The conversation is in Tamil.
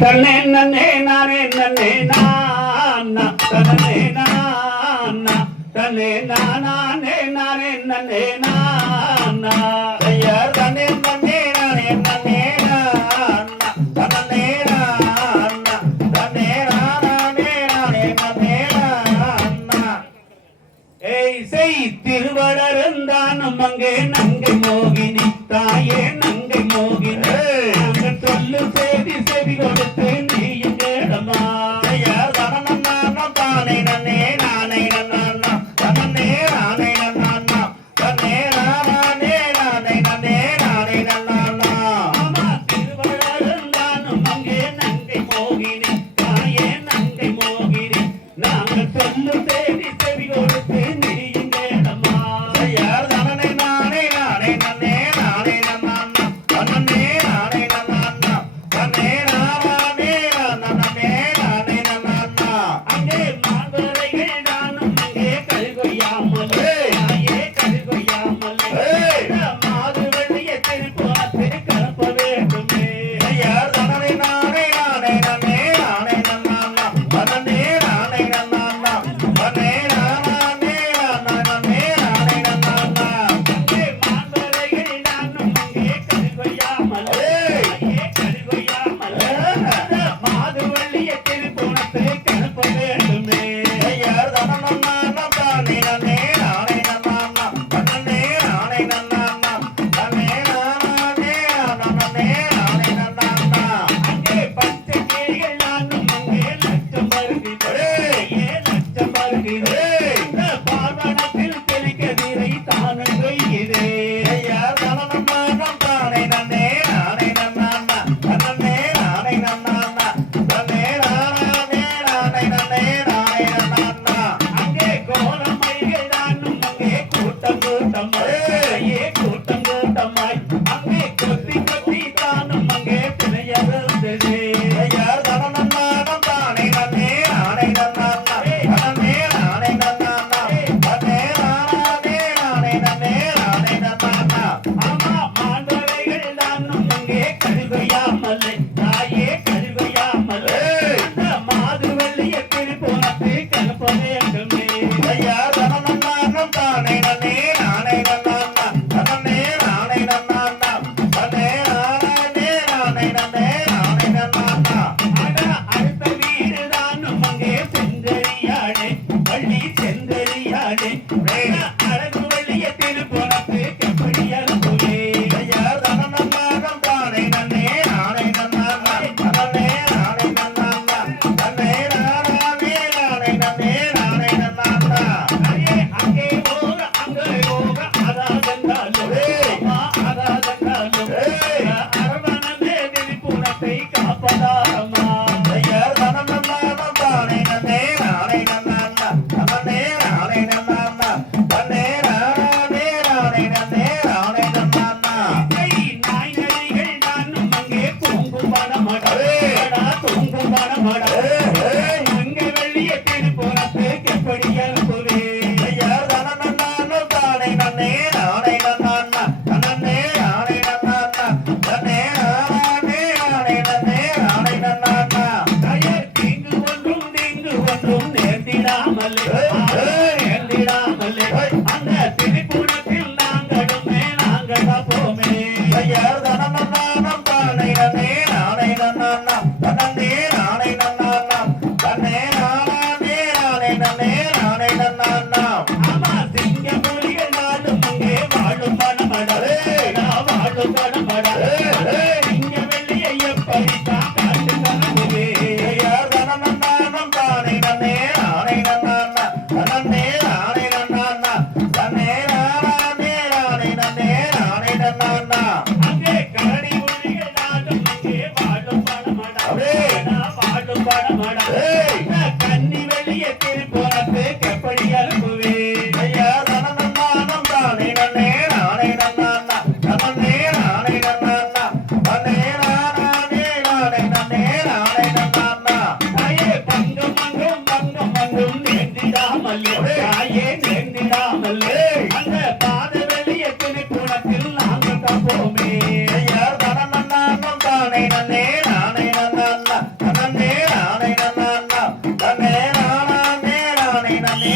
தன்னே நன்னே நானே நன்னே நானா தன்னே நானா தன்னே நானே நானே நன்னே நானா ஐயா தன்னே நன்னே நானே நன்னே நானா தன்னே நானா தன்னே நானே நானே நன்னே நானா ஏய் செய் திருவளர்ந்தானும் அங்கே நங்கை மோகினி தாயே நங்கை மோகினி சொல்லு சேதி செவி கொடுத்து நீயும் கேடமா யார் தனநன்னானம் தானே நன்னே நானே நன்னானா தனனே நானே நன்னானா தன்னே நானே நானே நன்னே நானே நன்னானா ஆமா திருவளர்ந்தானும் அங்கே நங்கை மோகினி தாயே நங்கை மோகினி நாங்கள் சொல்லு சேதி செவி கொடுத்து நீயும் கேடமா யார் தனனே நானே நானே நன்னே நானே நன்னானா தனனே போமே யார் தனநன்னானம் தானே நன்னே நானே நன்னா நன்னே